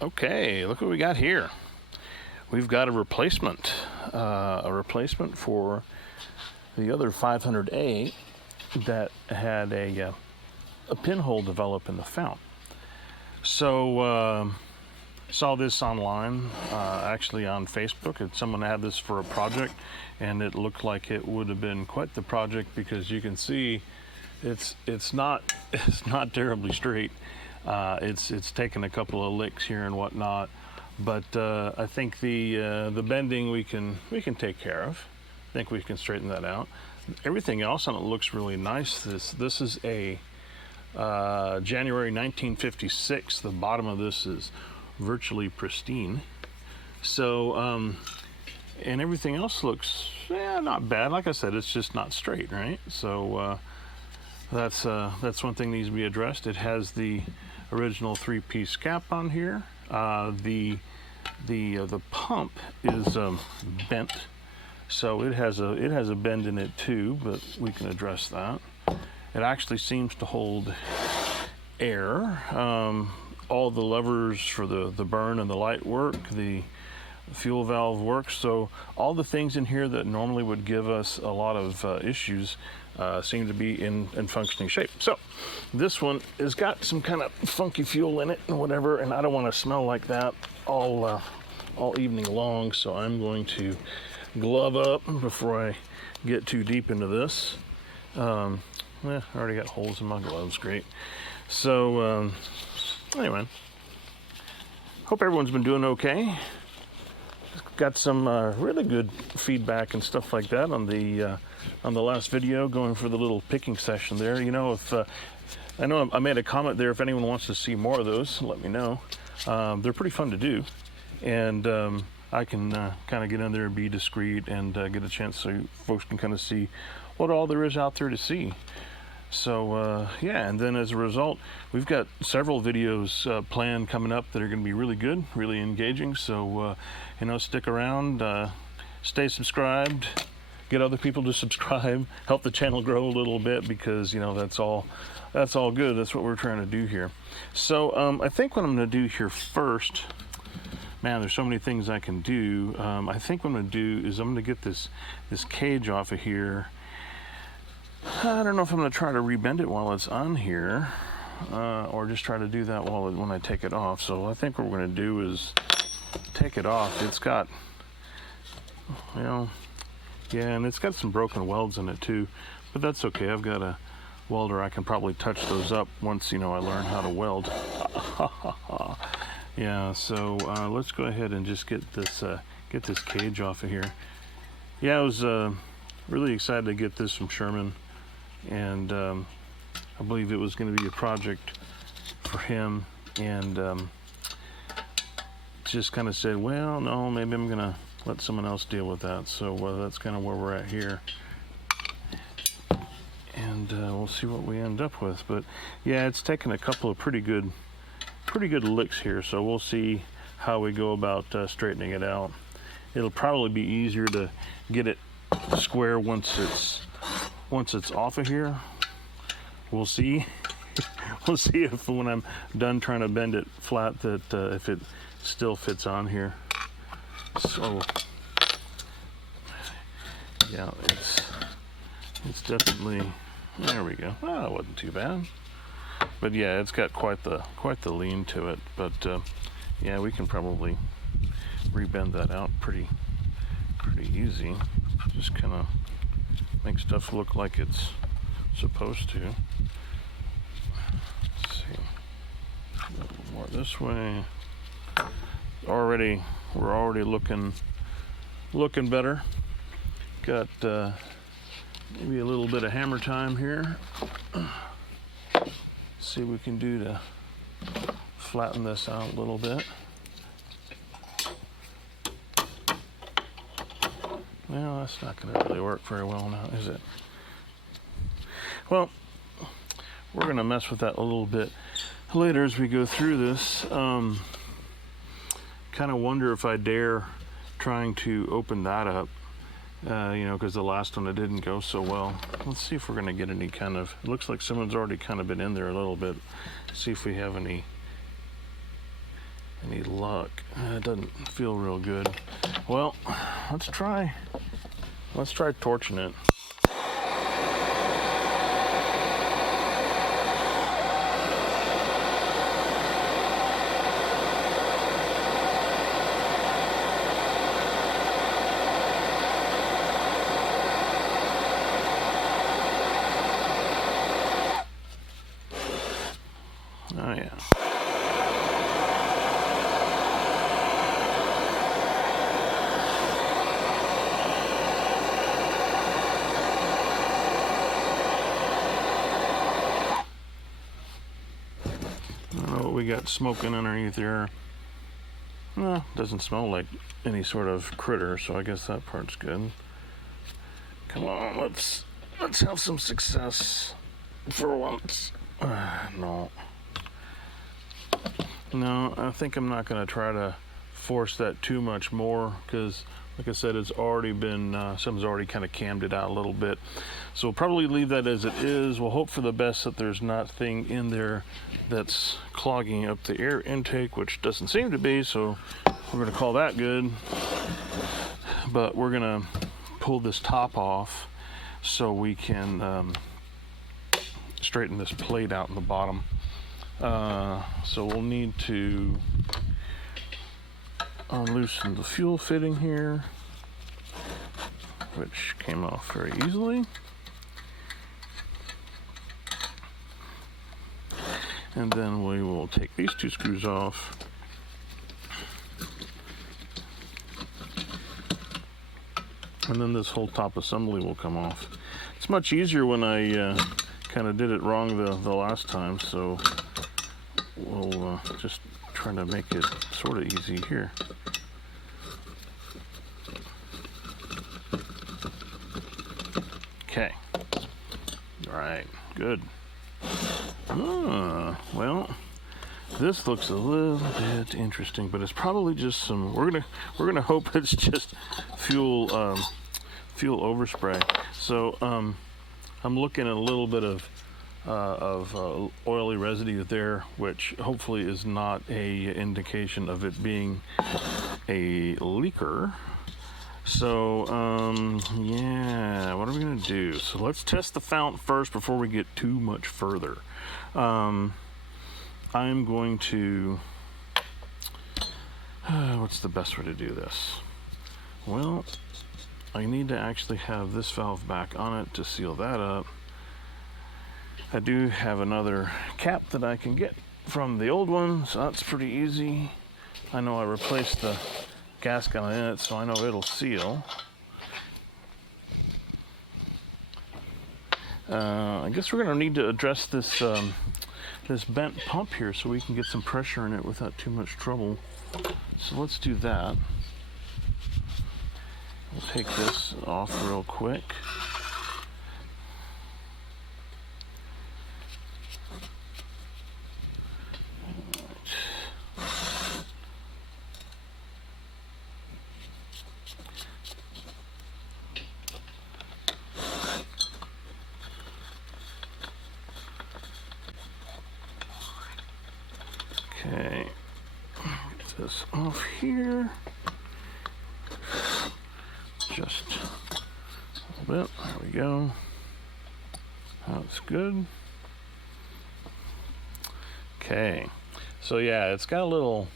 Okay, look what we got here. We've got a replacement for the other 500A that had a pinhole develop in the fount. So saw this online, actually on Facebook. Someone had this for a project, and it looked like it would have been quite the project because you can see it's not terribly straight. It's taken a couple of licks here and whatnot, but I think the bending we can take care of. I think we can straighten that out. Everything else on it looks really nice. This is a January 1956. The bottom of this is virtually pristine. So and everything else looks not bad. Like I said, it's just not straight, right? So that's one thing that needs to be addressed. It has the original 3-piece cap on here. The pump is bent, so it has a bend in it too, but we can address that. It actually seems to hold air. All the levers for the burn and the light work. The fuel valve works. So all the things in here that normally would give us a lot of issues seem to be in functioning shape. So this one has got some kind of funky fuel in it and whatever, and I don't want to smell like that all evening long. So I'm going to glove up before I get too deep into this. I already got holes in my gloves. Great. So anyway, hope everyone's been doing okay. Got some really good feedback and stuff like that on the last video, going for the little picking session there. You know, if I know I made a comment there. If anyone wants to see more of those, let me know. They're pretty fun to do, and I can kind of get in there and be discreet and get a chance so folks can kind of see what all there is out there to see. So yeah, and then as a result, we've got several videos planned coming up that are going to be really good, really engaging. So you know, stick around, stay subscribed, get other people to subscribe, help the channel grow a little bit, because you know that's all good. That's what we're trying to do here. So I think what I'm going to do here first, man, there's so many things I can do. I think what I'm going to do is I'm going to get this cage off of here. I don't know if I'm going to try to rebend it while it's on here, or just try to do that when I take it off. So I think what we're going to do is take it off. It's got, you know, yeah, and it's got some broken welds in it too, but that's okay. I've got a welder. I can probably touch those up once, you know, I learn how to weld. Yeah, so let's go ahead and just get this cage off of here. Yeah, I was really excited to get this from Sherman, and I believe it was going to be a project for him, and just kind of said, well, no, maybe I'm going to let someone else deal with that. So that's kind of where we're at here, and we'll see what we end up with. But yeah, it's taken a couple of pretty good licks here, so we'll see how we go about straightening it out. It'll probably be easier to get it square once it's off of here. We'll see. We'll see if when I'm done trying to bend it flat that if it still fits on here. So yeah, it's definitely, there we go. Oh, it wasn't too bad. But yeah, it's got quite the lean to it. But yeah, we can probably rebend that out pretty easy. Just kind of make stuff look like it's supposed to. Let's see, a little more this way. We're already looking better. Got maybe a little bit of hammer time here. See what we can do to flatten this out a little bit. Well, that's not going to really work very well now, is it? Well, we're going to mess with that a little bit later as we go through this. Kind of wonder if I dare trying to open that up, you know, because the last one it didn't go so well. Let's see if we're going to get any kind of, it looks like someone's already kind of been in there a little bit. See if we have any any luck. It doesn't feel real good. Well, let's try torching it. Oh yeah. I don't know what we got smoking underneath here. No, doesn't smell like any sort of critter, so I guess that part's good. Come on, let's have some success for once. No, I think I'm not going to try to force that too much more, because like I said, it's already been, someone's already kind of cammed it out a little bit. So we'll probably leave that as it is. We'll hope for the best that there's nothing in there that's clogging up the air intake, which doesn't seem to be, so we're going to call that good. But we're going to pull this top off so we can straighten this plate out in the bottom. So we'll need to unloosen the fuel fitting here, which came off very easily. And then we will take these two screws off. And then this whole top assembly will come off. It's much easier when I kind of did it wrong the last time, so we'll just try to make it sort of easy here. Okay. All right, good. Well, this looks a little bit interesting, but it's probably just some. We're gonna hope it's just fuel overspray. So I'm looking at a little bit of oily residue there, which hopefully is not a indication of it being a leaker. So yeah, what are we gonna do? So let's test the fount first before we get too much further. I'm going to what's the best way to do this? Well, I need to actually have this valve back on it to seal that up. I do have another cap that I can get from the old one, so that's pretty easy. I know I replaced the gasket in it, so I know it'll seal. I guess we're going to need to address this this bent pump here so we can get some pressure in it without too much trouble. So let's do that. We'll take this off real quick. Okay, get this off here. Just a little bit. There we go. That's good. Okay, so yeah, it's got a little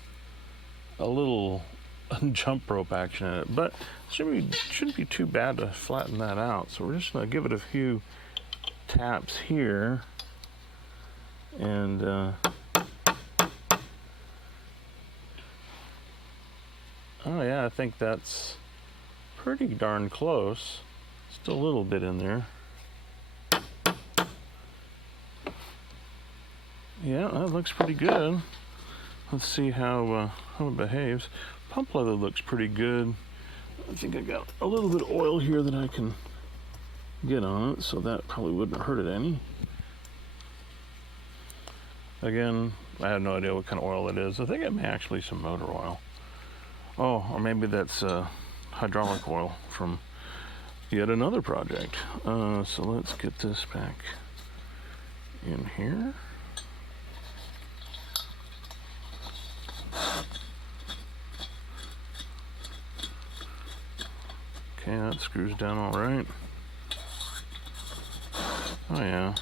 jump rope action in it, but it shouldn't be too bad to flatten that out. So we're just gonna give it a few taps here, and oh yeah, I think that's pretty darn close. Still a little bit in there. Yeah, that looks pretty good. Let's see how it behaves. Pump leather looks pretty good. I think I got a little bit of oil here that I can get on it, so that probably wouldn't hurt it any. Again, I have no idea what kind of oil it is. I think it may actually be some motor oil. Oh, or maybe that's hydraulic oil from yet another project. So let's get this back in here. Okay, that screws down all right. Oh yeah.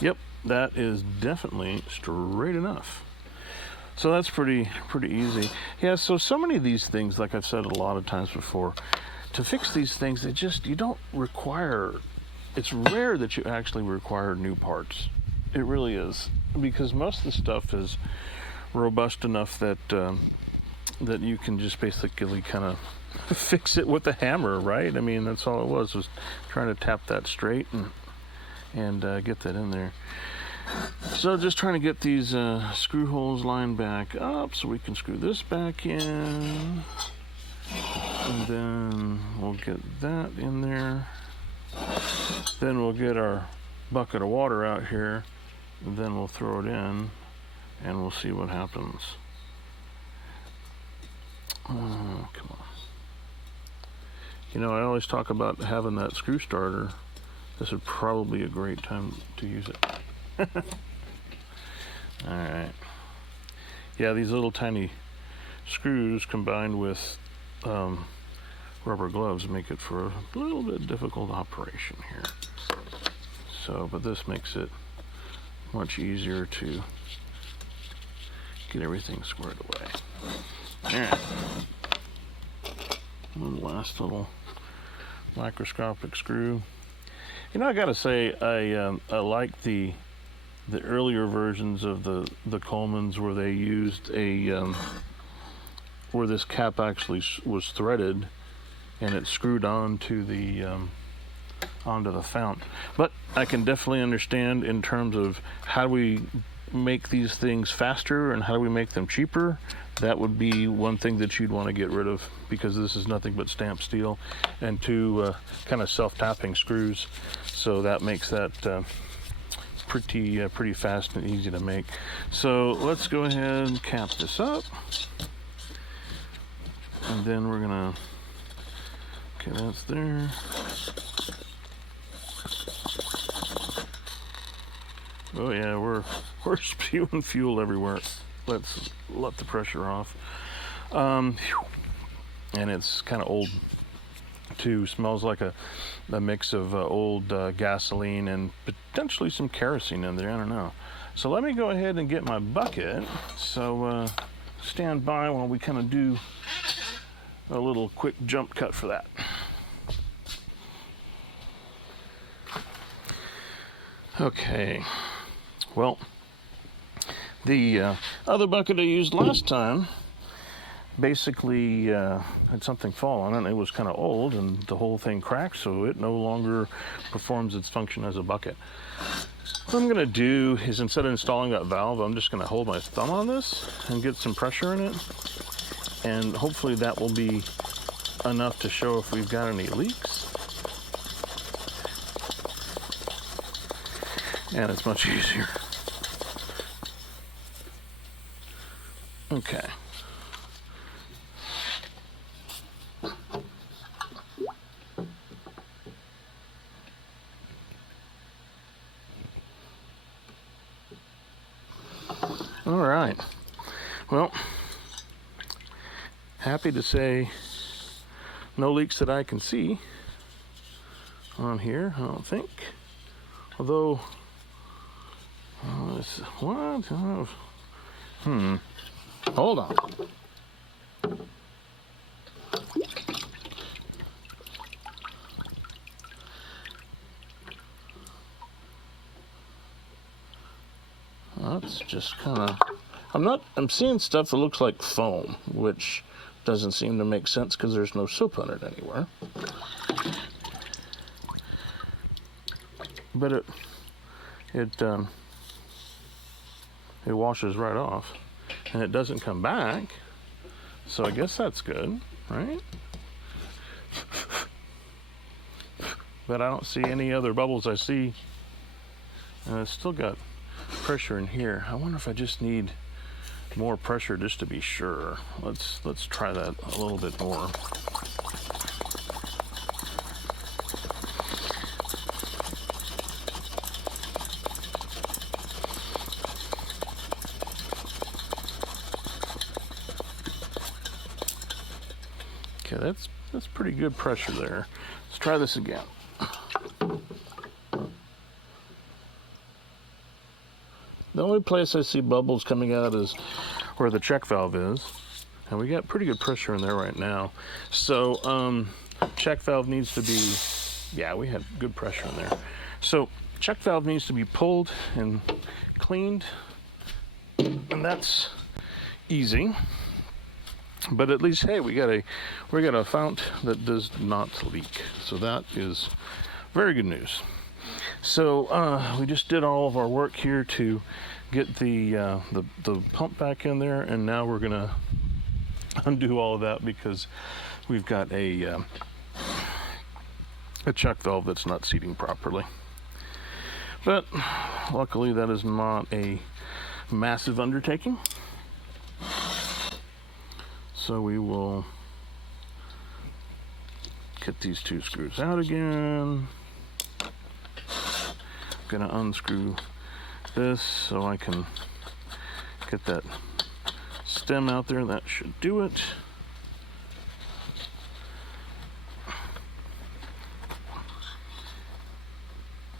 Yep, that is definitely straight enough. So that's pretty easy. Yeah, so many of these things, like I've said a lot of times before, to fix these things, you don't require, it's rare that you actually require new parts. It really is, because most of the stuff is robust enough that that you can just basically kind of fix it with a hammer, right? I mean, that's all it was trying to tap that straight and get that in there. So just trying to get these screw holes lined back up so we can screw this back in. And then we'll get that in there. Then we'll get our bucket of water out here. And then we'll throw it in and we'll see what happens. Come on. You know, I always talk about having that screw starter. This would probably be a great time to use it. All right. Yeah, these little tiny screws combined with rubber gloves make it for a little bit difficult operation here. So, but this makes it much easier to get everything squared away. All right. One last little microscopic screw. You know, I gotta say, I like the earlier versions of the Colemans where they used where this cap actually was threaded and it screwed onto the fount. But I can definitely understand in terms of how do we make these things faster and how do we make them cheaper. That would be one thing that you'd want to get rid of, because this is nothing but stamped steel and two kind of self-tapping screws. So that makes that pretty fast and easy to make. So let's go ahead and cap this up. And then we're gonna, okay, that's there. Oh yeah, we're spewing fuel everywhere. Let's let the pressure off. And it's kind of old too. Smells like a mix of old gasoline and potentially some kerosene in there. I don't know. So let me go ahead and get my bucket. So stand by while we kind of do a little quick jump cut for that. Okay. Well, the other bucket I used last time basically had something fall on it. It was kind of old and the whole thing cracked, so it no longer performs its function as a bucket. What I'm going to do is, instead of installing that valve, I'm just going to hold my thumb on this and get some pressure in it, and hopefully that will be enough to show if we've got any leaks. And it's much easier. Okay. All right. Well, happy to say no leaks that I can see on here, I don't think. Although, what? Hold on. That's just kind of, I'm seeing stuff that looks like foam, which doesn't seem to make sense because there's no soap on it anywhere. But it washes right off and it doesn't come back. So I guess that's good, right? But I don't see any other bubbles. I see it's still got pressure in here. I wonder if I just need more pressure just to be sure. Let's try that a little bit more. Okay, that's pretty good pressure there. Let's try this again. The only place I see bubbles coming out is where the check valve is, and we got pretty good pressure in there right now. So check valve needs to be, yeah, we have good pressure in there. So check valve needs to be pulled and cleaned, and that's easy. But at least, hey, we got a fount that does not leak, so that is very good news. So we just did all of our work here to get the pump back in there, and now we're gonna undo all of that because we've got a check valve that's not seating properly. But luckily, that is not a massive undertaking. So we will get these two screws out again. Gonna unscrew this so I can get that stem out there. That should do it.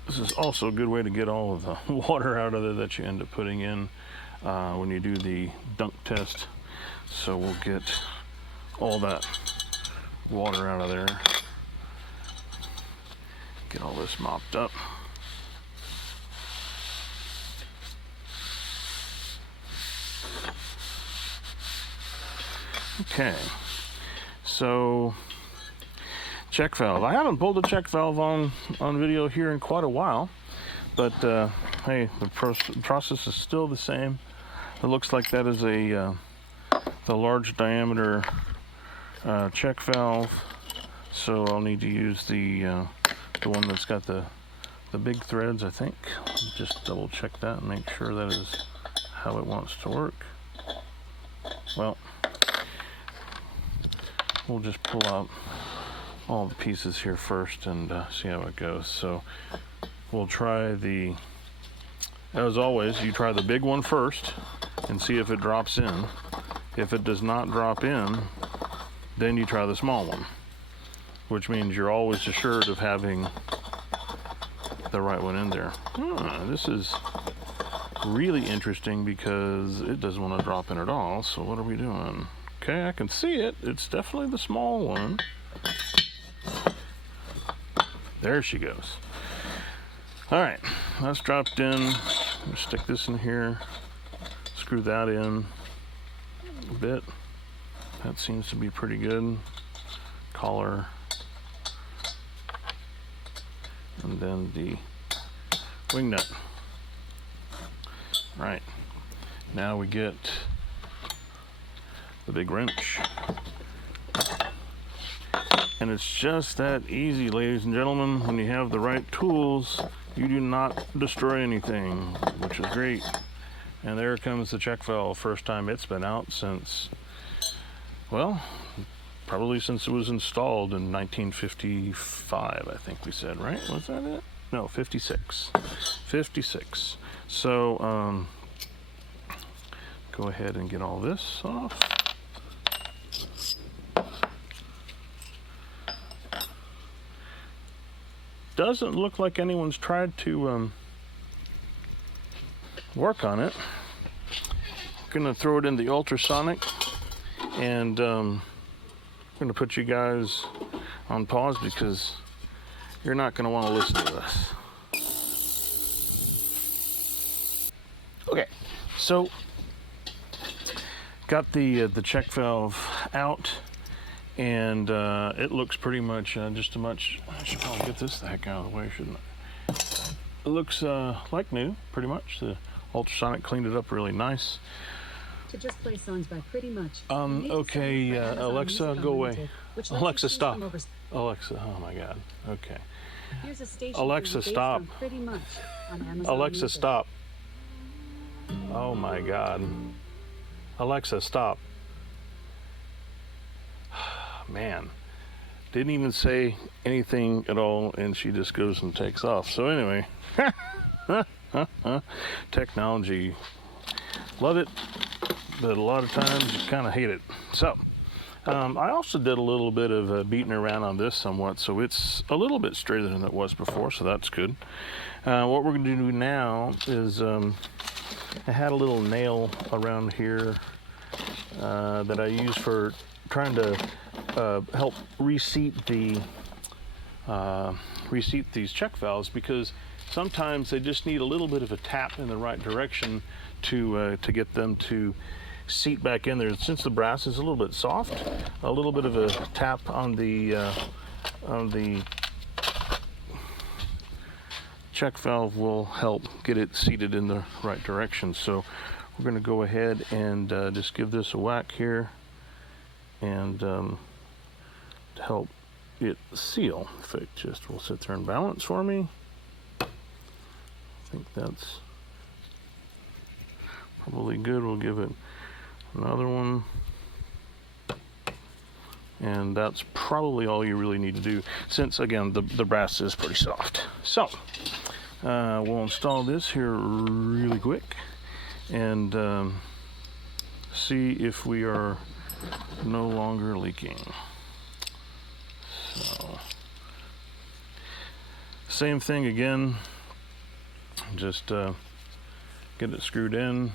This is also a good way to get all of the water out of there that you end up putting in when you do the dunk test. So we'll get all that water out of there. Get all this mopped up. Okay, so check valve. I haven't pulled a check valve on video here in quite a while, but hey, the process is still the same. It looks like that is the large diameter check valve, so I'll need to use the one that's got the big threads, I think. Just double check that and make sure that is how it wants to work. Well, we'll just pull out all the pieces here first and see how it goes. So we'll try as always, you try the big one first and see if it drops in. If it does not drop in, then you try the small one, which means you're always assured of having the right one in there. This is really interesting because it doesn't want to drop in at all. So what are we doing? Okay, I can see it. It's definitely the small one. There she goes. All right, that's dropped in. Stick this in here. Screw that in a bit. That seems to be pretty good. Collar. And then the wing nut. Right. Now we get the big wrench. And it's just that easy, ladies and gentlemen. When you have the right tools, you do not destroy anything, which is great. And there comes the check valve. First time it's been out since, well, probably since it was installed in 1955, I think we said, right? Was that it? No, 56. 56. So, go ahead and get all this off. Doesn't look like anyone's tried to work on it. Gonna throw it in the ultrasonic, and I'm gonna put you guys on pause because you're not gonna want to listen to this. Okay, so got the check valve out, and it looks pretty much just as much. I should probably get this the heck out of the way, shouldn't I? It looks like new, pretty much. The ultrasonic cleaned it up really nice. To just play songs by pretty much. Okay, Alexa, go away. Alexa, stop. Alexa, oh my God. Okay. Here's a station Alexa, stop. pretty much on Amazon Alexa, Music. stop. Oh my God. Alexa, stop. Man, didn't even say anything at all, and she just goes and takes off. So anyway, technology, love it, but a lot of times you kind of hate it. So I also did a little bit of beating around on this somewhat, so it's a little bit straighter than it was before, so that's good. What we're going to do now is I had a little nail around here that I use for trying to help reseat these check valves, because sometimes they just need a little bit of a tap in the right direction to get them to seat back in there. Since the brass is a little bit soft, a little bit of a tap on the check valve will help get it seated in the right direction. So we're going to go ahead and just give this a whack here, and to help it seal. If it just will sit there and balance for me. I think that's probably good. We'll give it another one. And that's probably all you really need to do, since again the brass is pretty soft. So we'll install this here really quick and see if we are no longer leaking. So same thing again, just get it screwed in.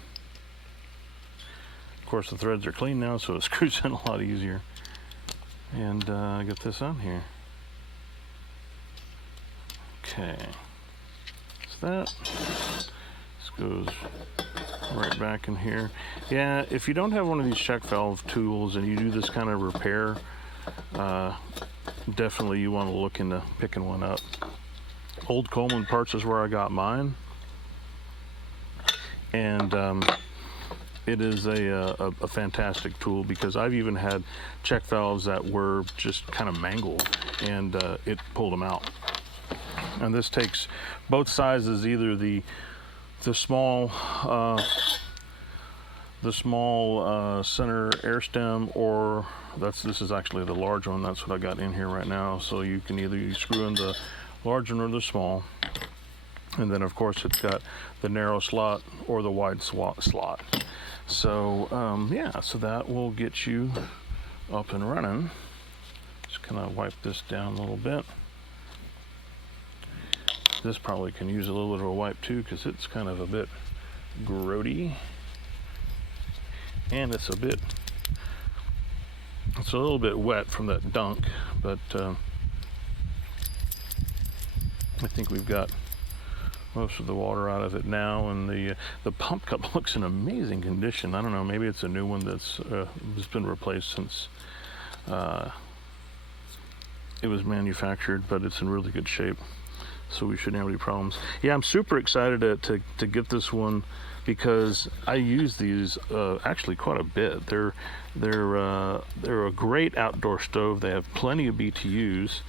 Of course the threads are clean now, so it screws in a lot easier. And get this on here. Okay, so that this goes right back in here. Yeah, if you don't have one of these check valve tools and you do this kind of repair, definitely you want to look into picking one up. Old Coleman parts is where I got mine, and it is a fantastic tool, because I've even had check valves that were just kind of mangled, and it pulled them out. And this takes both sizes, either the small center air stem, or this is actually the large one. That's what I got in here right now. So you can either screw in the large one or the small. And then of course it's got the narrow slot or the wide slot. So yeah, so that will get you up and running. Just kind of wipe this down a little bit. This probably can use a little bit of a wipe too, because it's kind of a bit grody, and it's a little bit wet from that dunk, but I think we've got most of the water out of it now, and the pump cup looks in amazing condition. I don't know, maybe it's a new one that's been replaced since it was manufactured, but it's in really good shape, so we shouldn't have any problems. Yeah, I'm super excited to get this one, because I use these actually quite a bit. They're a great outdoor stove. They have plenty of BTUs,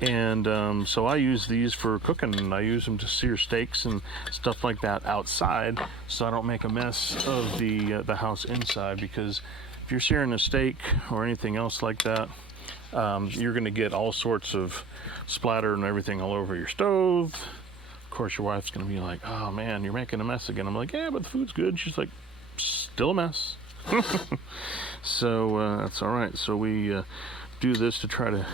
and so I use these for cooking, and I use them to sear steaks and stuff like that outside, so I don't make a mess of the house inside. Because if you're searing a steak or anything else like that, you're going to get all sorts of splatter and everything all over your stove. Of course, your wife's going to be like, "Oh man, you're making a mess again." I'm like, "Yeah, but the food's good." She's like, "Still a mess." So that's all right. So we do this to try to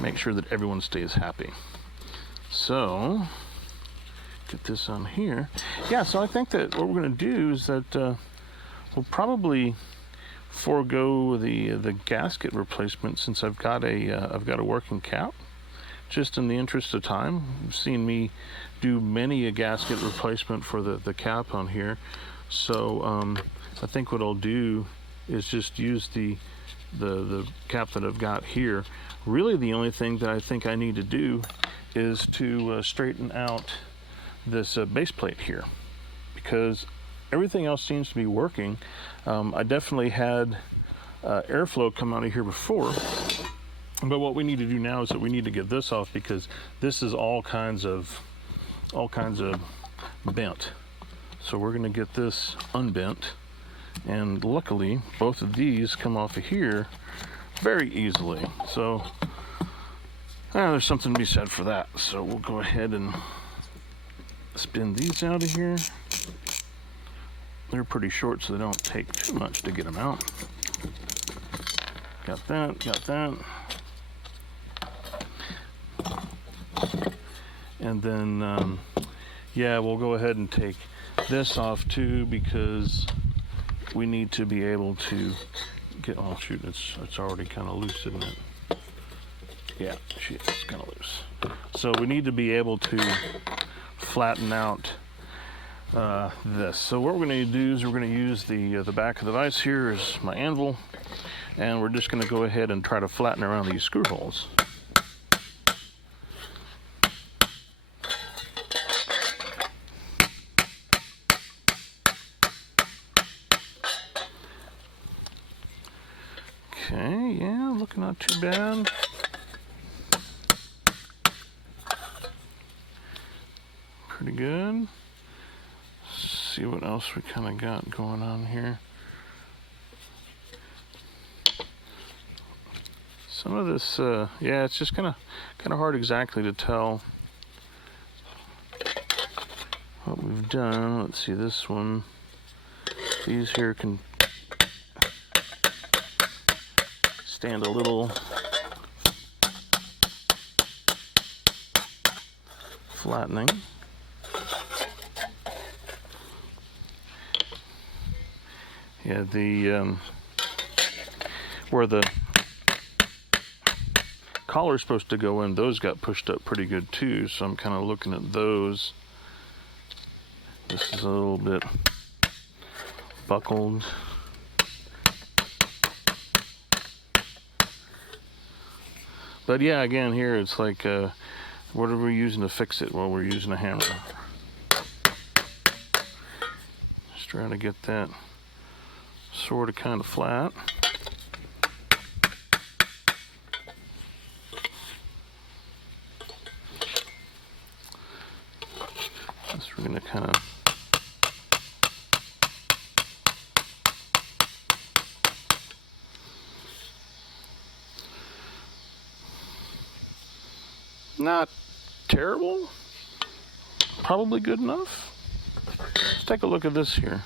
make sure that everyone stays happy. So get this on here. Yeah, so I think that what we're going to do is that we'll probably forego the gasket replacement, since I've got a working cap, just in the interest of time. You've seen me do many a gasket replacement for the cap on here, so I think what I'll do is just use the cap that I've got here. Really the only thing that I think I need to do is to straighten out this base plate here, because everything else seems to be working. I definitely had airflow come out of here before, but what we need to do now is that we need to get this off, because this is all kinds of bent. So we're going to get this unbent, and luckily both of these come off of here very easily. So there's something to be said for that. So we'll go ahead and spin these out of here. They're pretty short, so they don't take too much to get them out. Got that, got that. And then, yeah, we'll go ahead and take this off too, because we need to be able to get, oh shoot, it's already kind of loose, isn't it? Yeah, shit, it's kind of loose. So we need to be able to flatten out this. So what we're going to do is we're going to use the back of the vise here as my anvil, and we're just going to go ahead and try to flatten around these screw holes. Okay, yeah, looking not too bad. Pretty good. See what else we kind of got going on here. Some of this, yeah, it's just kind of hard exactly to tell what we've done. Let's see, this one, these here can stand a little flattening. Yeah, the where the collar's supposed to go in, those got pushed up pretty good too, so I'm kind of looking at those. This is a little bit buckled. But yeah, again, here it's like, what are we using to fix it? Well, we're using a hammer. Just trying to get that sort of kind of flat. So we're going to kind of not terrible, probably good enough. Let's take a look at this here.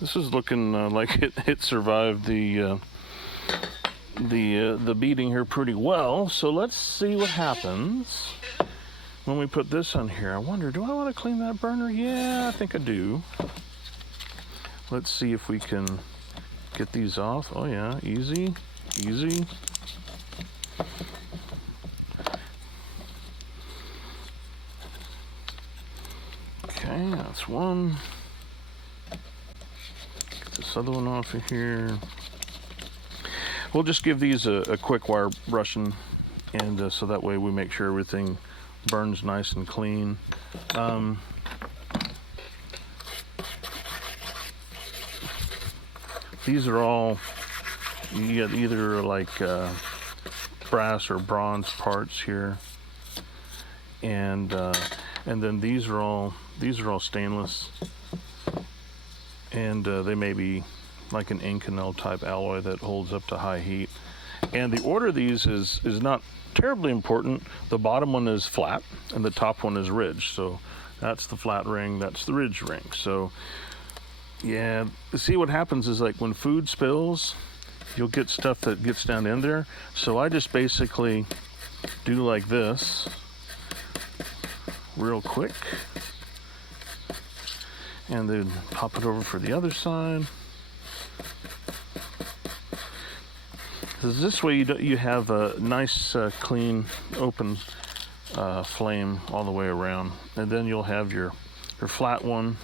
This is looking like it survived the beating here pretty well. So let's see what happens when we put this on here. I wonder, do I want to clean that burner? Yeah, I think I do. Let's see if we can get these off. Oh yeah, easy, easy. Okay, that's one. Get this other one off of here. We'll just give these a quick wire brushing, and so that way we make sure everything burns nice and clean. These are all, you get either like brass or bronze parts here, and then these are all stainless, and they may be like an Inconel type alloy that holds up to high heat. And the order of these is not terribly important. The bottom one is flat and the top one is ridge. So that's the flat ring, that's the ridge ring. So yeah, see what happens is like when food spills, you'll get stuff that gets down in there. So I just basically do like this real quick, and then pop it over for the other side. This way you have a nice clean open flame all the way around, and then you'll have your flat one,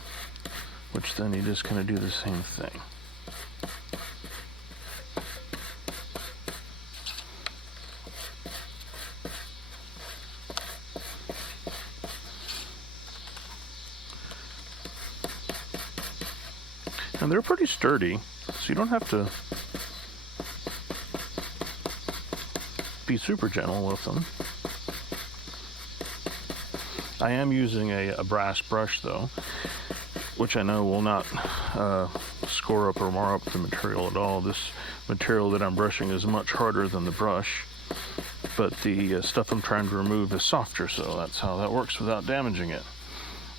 which then you just kind of do the same thing. And they're pretty sturdy, so you don't have to be super gentle with them. I am using a brass brush though, which I know will not score up or mar up the material at all. This material that I'm brushing is much harder than the brush, but the stuff I'm trying to remove is softer, so that's how that works without damaging it.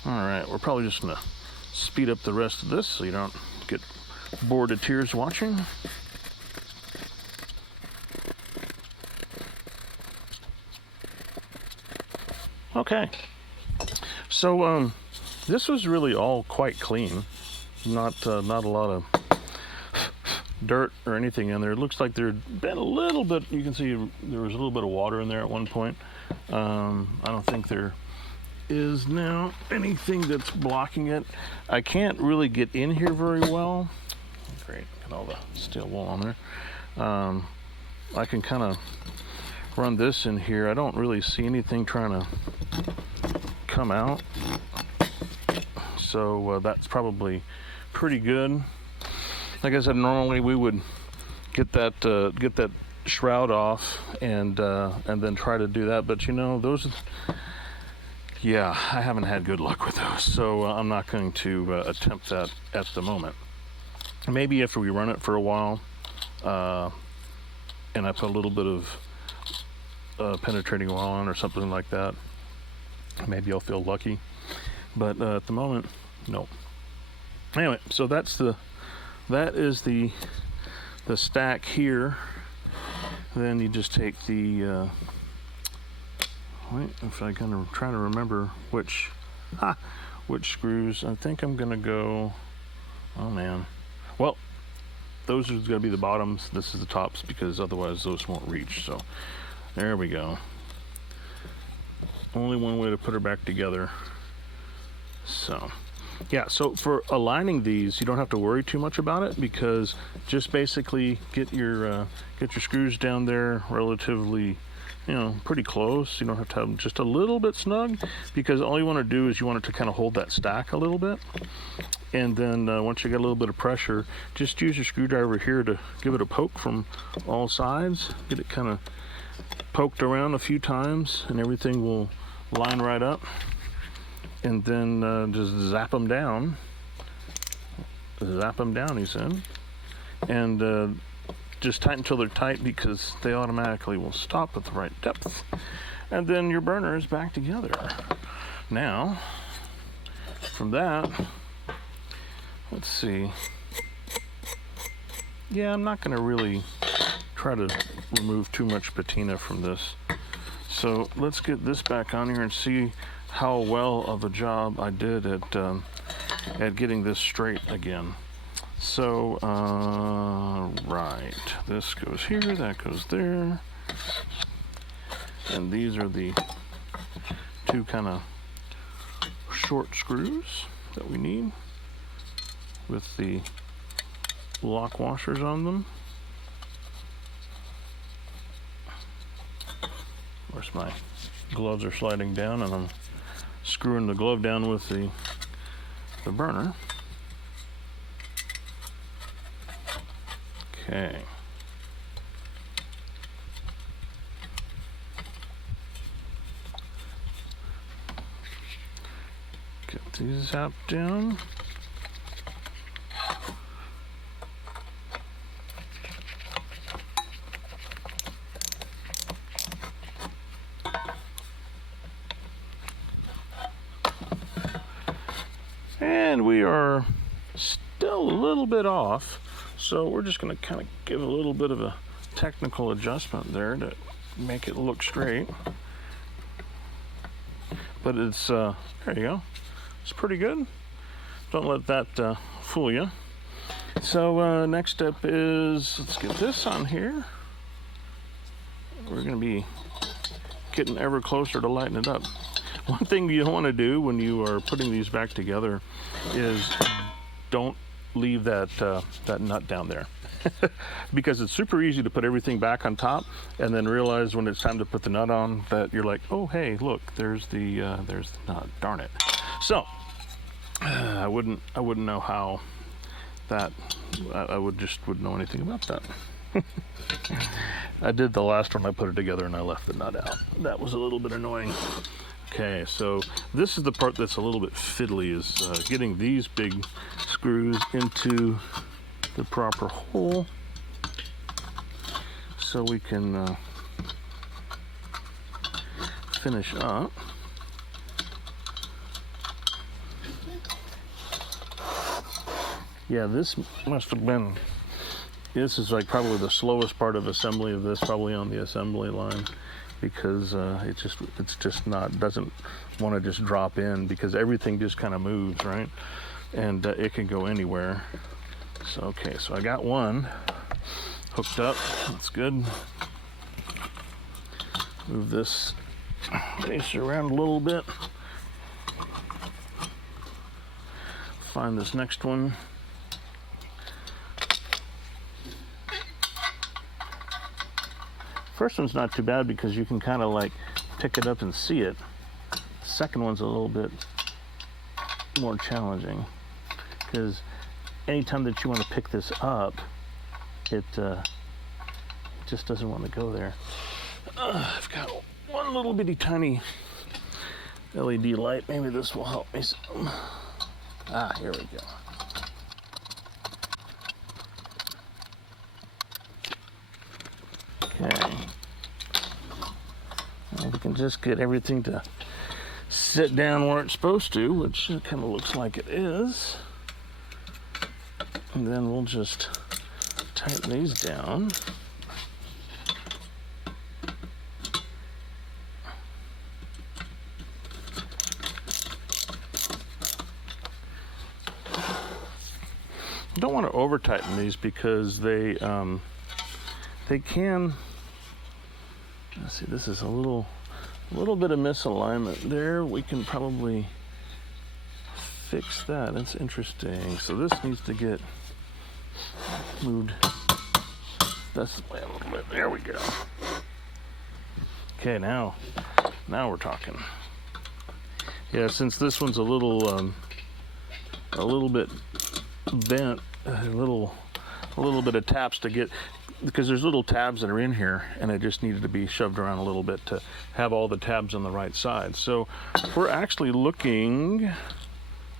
Alright, we're probably just going to speed up the rest of this so you don't get bored of tears watching. Okay. So this was really all quite clean. Not a lot of dirt or anything in there. It looks like there'd been a little bit, you can see there was a little bit of water in there at one point. I don't think there is now anything that's blocking it. I can't really get in here very well. Great, got all the steel wool on there. I can kind of run this in here. I don't really see anything trying to come out. So that's probably pretty good. Like I said, normally we would get that shroud off and then try to do that, but you know, those, yeah, I haven't had good luck with those, so I'm not going to attempt that at the moment. Maybe after we run it for a while, and I put a little bit of penetrating oil on or something like that, maybe I'll feel lucky, but at the moment, no. Anyway, so that is the stack here. Then you just take the wait, if I kind of try to remember which screws. I think I'm gonna go, oh man, well, those are gonna be the bottoms, this is the tops, because otherwise those won't reach. So there we go. Only one way to put her back together. So yeah, so for aligning these, you don't have to worry too much about it, because just basically get your screws down there relatively, you know, pretty close. You don't have to have them just a little bit snug, because all you want to do is you want it to kind of hold that stack a little bit. And then once you get a little bit of pressure, just use your screwdriver here to give it a poke from all sides. Get it kind of poked around a few times and everything will line right up. And then just zap them down, he said, and just tighten until they're tight, because they automatically will stop at the right depth. And then your burner is back together. Now, from that, let's see. Yeah, I'm not going to really try to remove too much patina from this. So let's get this back on here and see how well of a job I did at getting this straight again. So right, this goes here, that goes there, and these are the two kind of short screws that we need with the lock washers on them. Of course, my gloves are sliding down and I'm screwing the glove down with the burner. Okay. Get these zapped down. And we are still a little bit off, so we're just going to kind of give a little bit of a technical adjustment there to make it look straight. But it's, there you go, it's pretty good. Don't let that fool you. So next step is, let's get this on here. We're going to be getting ever closer to lighten it up. One thing you don't want to do when you are putting these back together is don't leave that nut down there. Because it's super easy to put everything back on top and then realize when it's time to put the nut on that you're like, oh hey, look, there's the nut, darn it. So I wouldn't know how that, I wouldn't know anything about that. I did the last one, I put it together and I left the nut out. That was a little bit annoying. Okay, so this is the part that's a little bit fiddly, is getting these big screws into the proper hole so we can finish up. Yeah, this must have been, this is like probably the slowest part of assembly of this, probably on the assembly line. because it's just not, doesn't want to just drop in, because everything just kind of moves, right? And it can go anywhere. So okay, so I got one hooked up. That's good. Move this spacer around a little bit. Find this next one. First one's not too bad because you can kind of like pick it up and see it. The second one's a little bit more challenging because anytime that you want to pick this up, it just doesn't want to go there. I've got one little bitty tiny LED light. Maybe this will help me some. Ah, here we go. Okay. Well, we can just get everything to sit down where it's supposed to, which kind of looks like it is. And then we'll just tighten these down. Don't want to over tighten these because they can, let's see, this is a little bit of misalignment there. We can probably fix that. That's interesting. So this needs to get moved this way a little bit. There we go. Okay, now we're talking. Yeah, since this one's a little bit bent, a little bit of taps to get, because there's little tabs that are in here, and it just needed to be shoved around a little bit to have all the tabs on the right side. So we're actually looking,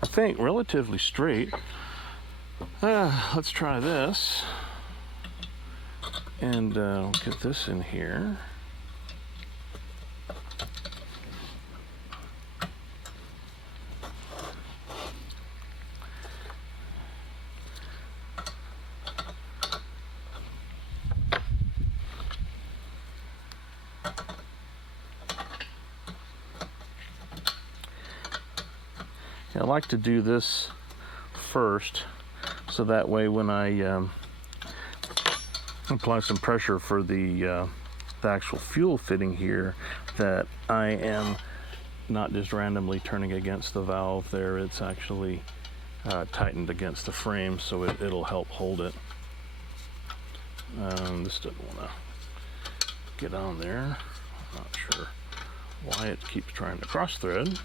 I think, relatively straight. Let's try this, and we'll get this in here. I like to do this first, so that way when I apply some pressure for the actual fuel fitting here, that I am not just randomly turning against the valve there. It's actually tightened against the frame, so it'll help hold it. This doesn't want to get on there. I'm not sure why it keeps trying to cross thread.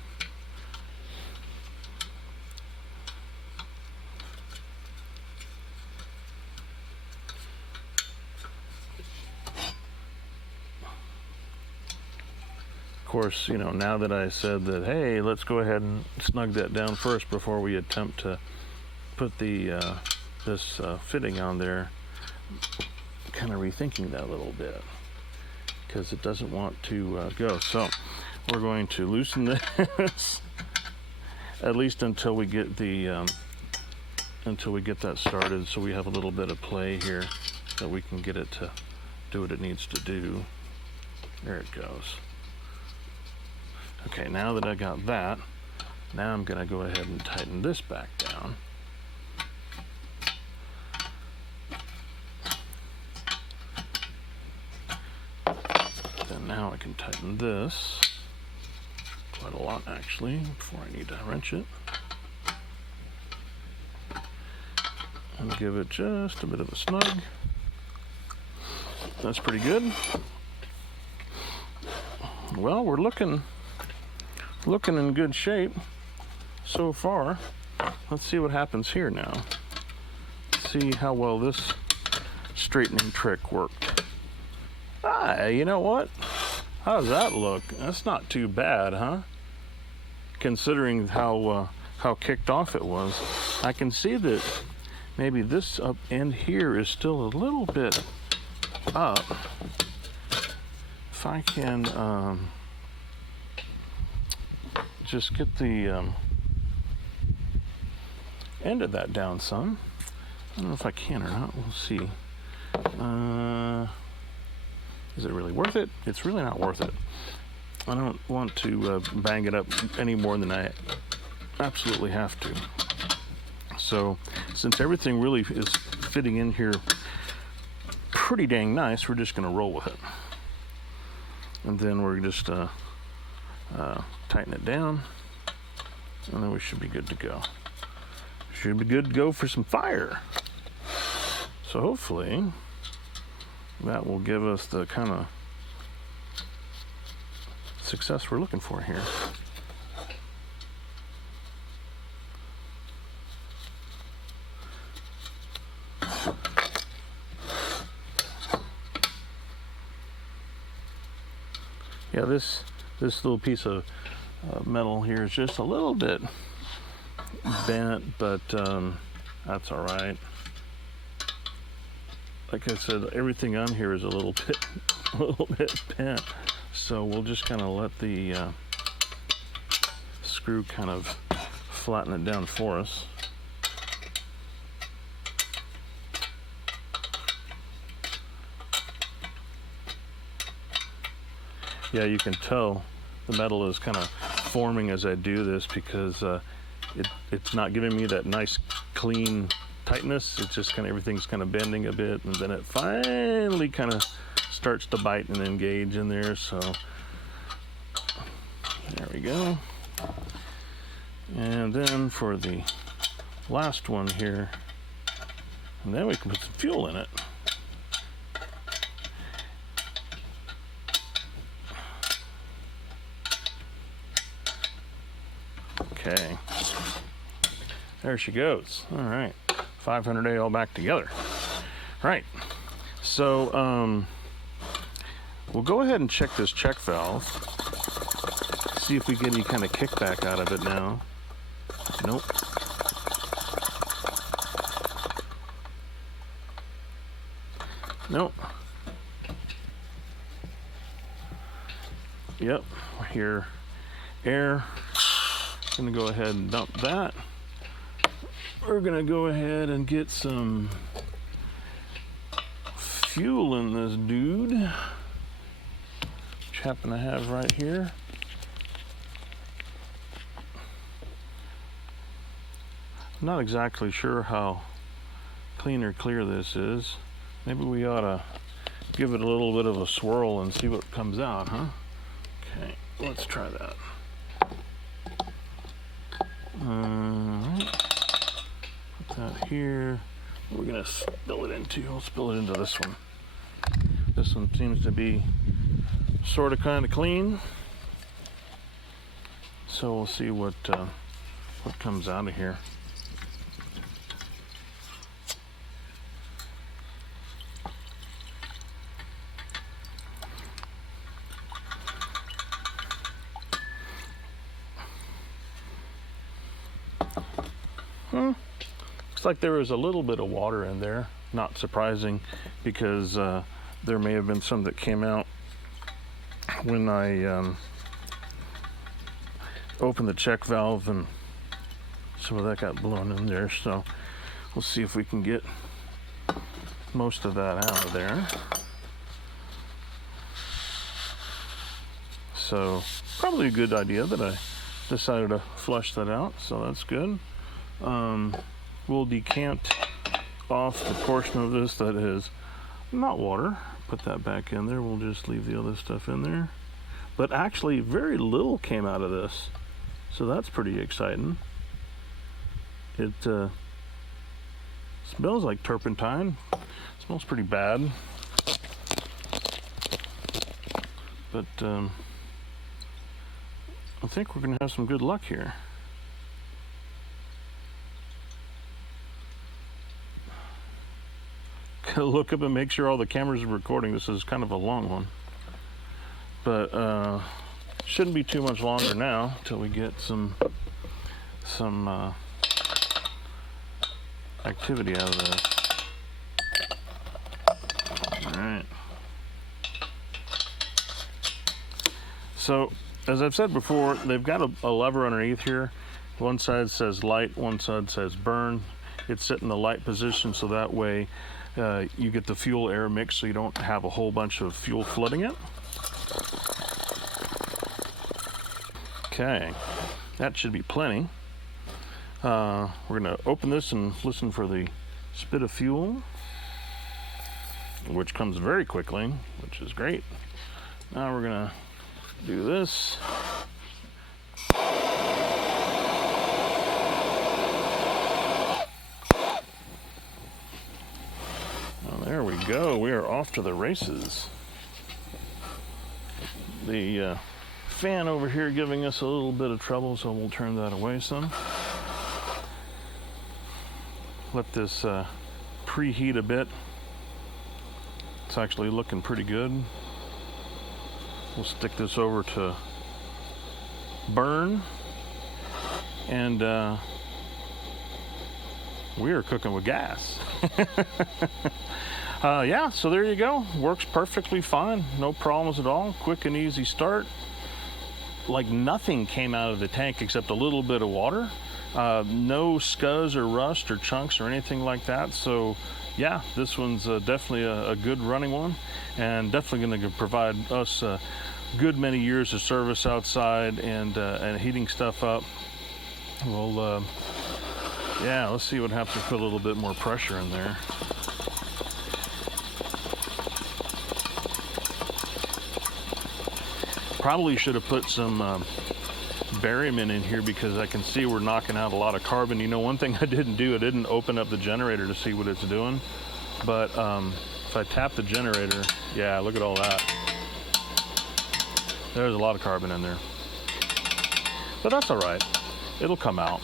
Of course, you know, now that I said that, hey, let's go ahead and snug that down first before we attempt to put the this fitting on there, kind of rethinking that a little bit because it doesn't want to go. So we're going to loosen this at least until we get the until we get that started, so we have a little bit of play here that we can get it to do what it needs to do. There it goes. Okay, now that I got that, now I'm going to go ahead and tighten this back down. Then now I can tighten this quite a lot actually before I need to wrench it. And give it just a bit of a snug. That's pretty good. Well, we're looking in good shape so far. Let's see what happens here now. See how well this straightening trick worked. You know what? How does that look? That's not too bad, huh? Considering how kicked off it was. I can see that maybe this up end here is still a little bit up. If I can just get the end of that down some. I don't know if I can or not. We'll see. Is it really worth it? It's really not worth it. I don't want to bang it up any more than I absolutely have to. So since everything really is fitting in here pretty dang nice, we're just going to roll with it. And then we're just tighten it down, and then we should be good to go. Should be good to go for some fire. So hopefully that will give us the kind of success we're looking for here. Yeah, this little piece of metal here is just a little bit bent, but that's all right. Like I said, everything on here is a little bit bent, so we'll just kind of let the screw kind of flatten it down for us. Yeah, you can tell the metal is kind of forming as I do this because it's not giving me that nice clean tightness. It's just kind of everything's kind of bending a bit, and then it finally kind of starts to bite and engage in there. So there we go. And then for the last one here, and then we can put some fuel in it. Okay, there she goes. All right, 500A all back together. All right, so we'll go ahead and check this check valve, see if we get any kind of kickback out of it now. Nope. Nope. Yep, here, air. Gonna go ahead and dump that. We're gonna go ahead and get some fuel in this dude, which I happen to have right here. I'm not exactly sure how clean or clear this is. Maybe we ought to give it a little bit of a swirl and see what comes out, huh? Okay, let's try that. Alright, put that here. We're gonna spill it into, we'll spill it into this one. This one seems to be sort of kind of clean. So we'll see what comes out of here. Looks like there was a little bit of water in there. Not surprising, because there may have been some that came out when I opened the check valve, and some of that got blown in there. So we'll see if we can get most of that out of there. So probably a good idea that I decided to flush that out, so that's good. We'll decant off the portion of this that is not water. Put that back in there. We'll just leave the other stuff in there. But actually very little came out of this, so that's pretty exciting. It smells like turpentine. It smells pretty bad, but I think we're gonna have some good luck here. Look up and make sure all the cameras are recording. This is kind of a long one, but shouldn't be too much longer now till we get some activity out of this. All right. So as I've said before, they've got a lever underneath here. One side says light, one side says burn. It's set in the light position, so that way you get the fuel air mix so you don't have a whole bunch of fuel flooding it. Okay, that should be plenty. We're gonna open this and listen for the spit of fuel, which comes very quickly, which is great. Now we're gonna do this. Well, there we go. We are off to the races. The fan over here giving us a little bit of trouble, so we'll turn that away some. Let this preheat a bit. It's actually looking pretty good. We'll stick this over to burn, and we are cooking with gas. Yeah, so there you go. Works perfectly fine. No problems at all. Quick and easy start. Like nothing came out of the tank except a little bit of water. No scuzz or rust or chunks or anything like that. So yeah, this one's definitely a good running one, and definitely going to provide us a good many years of service outside and heating stuff up. Well, yeah, let's see what happens if we put a little bit more pressure in there. Probably should have put some barium in here, because I can see we're knocking out a lot of carbon. You know, one thing I didn't do, I didn't open up the generator to see what it's doing. But if I tap the generator, yeah, look at all that. There's a lot of carbon in there. But that's all right. It'll come out.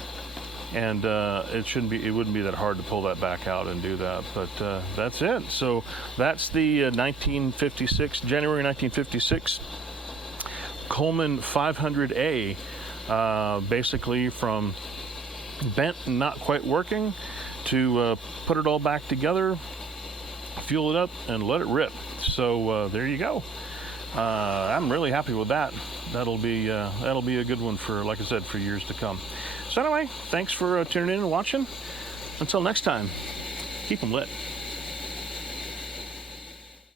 And it wouldn't be that hard to pull that back out and do that. But that's it. So that's the 1956, January 1956 Coleman 500A. Basically from bent and not quite working to put it all back together, fuel it up, and let it rip. So there you go. I'm really happy with that. That'll be a good one for, like I said, for years to come. So anyway, thanks for tuning in and watching. Until next time, keep them lit.